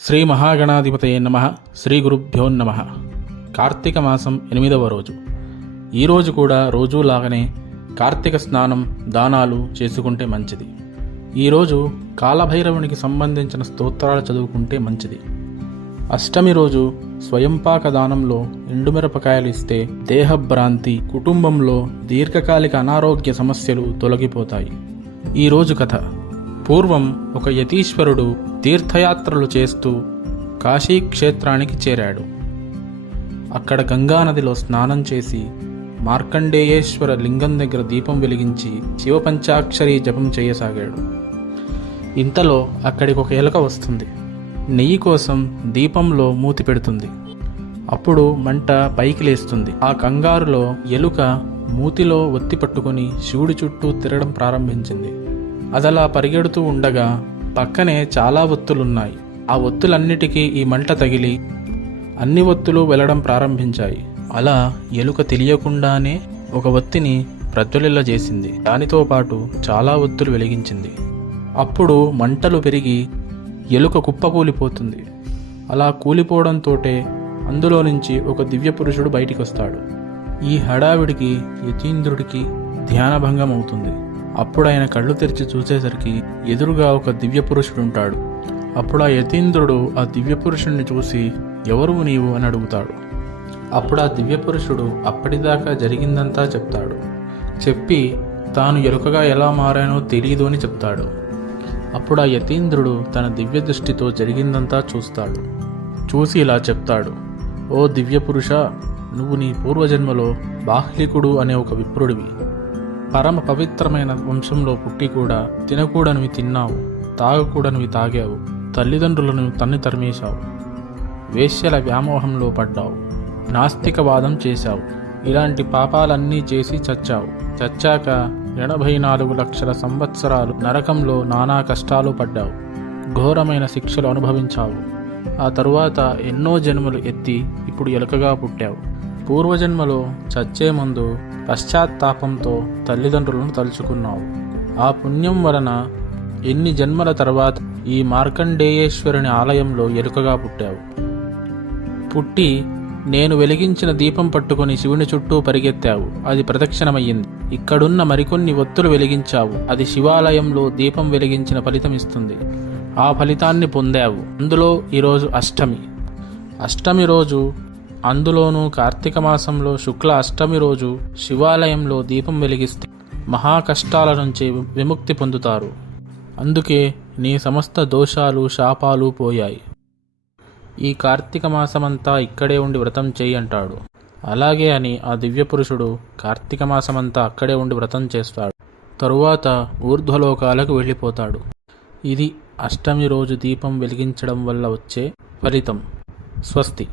శ్రీ మహాగణాధిపతయే నమః. శ్రీ గురుభ్యో నమః. కార్తీక మాసం 8వ రోజు. ఈరోజు కూడా రోజులాగానే కార్తీక స్నానం, దానాలు చేసుకుంటే మంచిది. ఈరోజు కాలభైరవునికి సంబంధించిన స్తోత్రాలు చదువుకుంటే మంచిది. అష్టమి రోజు స్వయంపాక దానంలో ఎండుమిరపకాయలు ఇస్తే దేహభ్రాంతి, కుటుంబంలో దీర్ఘకాలిక అనారోగ్య సమస్యలు తొలగిపోతాయి. ఈరోజు కథ. పూర్వం ఒక యతీశ్వరుడు తీర్థయాత్రలు చేస్తూ కాశీ క్షేత్రానికి చేరాడు. అక్కడ గంగానదిలో స్నానం చేసి మార్కండేయేశ్వర లింగం దగ్గర దీపం వెలిగించి శివపంచాక్షరి జపం చేయసాగాడు. ఇంతలో అక్కడికి ఒక ఎలుక వస్తుంది. నెయ్యి కోసం దీపంలో మూతి పెడుతుంది. అప్పుడు మంట పైకి లేస్తుంది. ఆ కంగారులో ఎలుక మూతిలో ఒత్తి పట్టుకుని శివుడి చుట్టూ తిరగడం ప్రారంభించింది. అదలా పరిగెడుతూ ఉండగా పక్కనే చాలా ఒత్తులున్నాయి. ఆ ఒత్తులన్నిటికీ ఈ మంట తగిలి అన్ని ఒత్తులు వెలడం ప్రారంభించాయి. అలా ఎలుక తెలియకుండానే ఒక ఒత్తిని ప్రజ్వలిల్ల చేసింది. దానితో పాటు చాలా ఒత్తులు వెలిగించింది. అప్పుడు మంటలు పెరిగి ఎలుక కుప్పకూలిపోతుంది. అలా కూలిపోవడంతోటే అందులో నుంచి ఒక దివ్య పురుషుడు బయటికి వస్తాడు. ఈ హడావిడికి యతీంద్రుడికి ధ్యానభంగం అవుతుంది. అప్పుడు ఆయన కళ్ళు తెరిచి చూసేసరికి ఎదురుగా ఒక దివ్య పురుషుడుంటాడు. అప్పుడు ఆ యతీంద్రుడు ఆ దివ్య పురుషుడిని చూసి, ఎవరు నీవు అని అడుగుతాడు. అప్పుడు ఆ దివ్య పురుషుడు అప్పటిదాకా జరిగిందంతా చెప్తాడు. చెప్పి తాను ఎలుకగా ఎలా మారానో తెలియదు అని చెప్తాడు. అప్పుడు ఆ యతీంద్రుడు తన దివ్య దృష్టితో జరిగిందంతా చూస్తాడు. చూసి ఇలా చెప్తాడు, ఓ దివ్య పురుష, నువ్వు నీ పూర్వజన్మలో బాహ్లికుడు అనే ఒక విప్రుడివి. పరమ పవిత్రమైన వంశంలో పుట్టి కూడా తినకూడనివి తిన్నావు, తాగకూడనివి తాగావు, తల్లిదండ్రులను తన్ని తరిమేశావు, వేశ్యల వ్యామోహంలో పడ్డావు, నాస్తికవాదం చేశావు. ఇలాంటి పాపాలన్నీ చేసి చచ్చావు. చచ్చాక 84 లక్షల సంవత్సరాలు నరకంలో నానా కష్టాలు పడ్డావు, ఘోరమైన శిక్షలు అనుభవించావు. ఆ తరువాత ఎన్నో జన్మలు ఎత్తి ఇప్పుడు ఎలుకగా పుట్టావు. పూర్వజన్మలో చచ్చే ముందు పశ్చాత్తాపంతో తల్లిదండ్రులను తలుచుకున్నావు. ఆ పుణ్యం వలన ఎన్ని జన్మల తర్వాత ఈ మార్కండేయేశ్వరుని ఆలయంలో ఎలుకగా పుట్టావు. పుట్టి నేను వెలిగించిన దీపం పట్టుకుని శివుని చుట్టూ పరిగెత్తావు. అది ప్రదక్షిణమయ్యింది. ఇక్కడున్న మరికొన్ని ఒత్తులు వెలిగించావు. అది శివాలయంలో దీపం వెలిగించిన ఫలితం ఇస్తుంది. ఆ ఫలితాన్ని పొందావు. అందులో ఈరోజు అష్టమి. అష్టమి రోజు, అందులోనూ కార్తీక మాసంలో శుక్ల అష్టమి రోజు శివాలయంలో దీపం వెలిగిస్తే మహా కష్టాల నుంచి విముక్తి పొందుతారు. అందుకే నీ సమస్త దోషాలు, శాపాలు పోయాయి. ఈ కార్తీక మాసమంతా ఇక్కడే ఉండి వ్రతం చేయి అంటాడు. అలాగే అని ఆ దివ్య పురుషుడు కార్తీక మాసమంతా అక్కడే ఉండి వ్రతం చేస్తాడు. తరువాత ఊర్ధ్వలోకాలకు వెళ్ళిపోతాడు. ఇది అష్టమి రోజు దీపం వెలిగించడం వల్ల వచ్చే ఫలితం. స్వస్తి.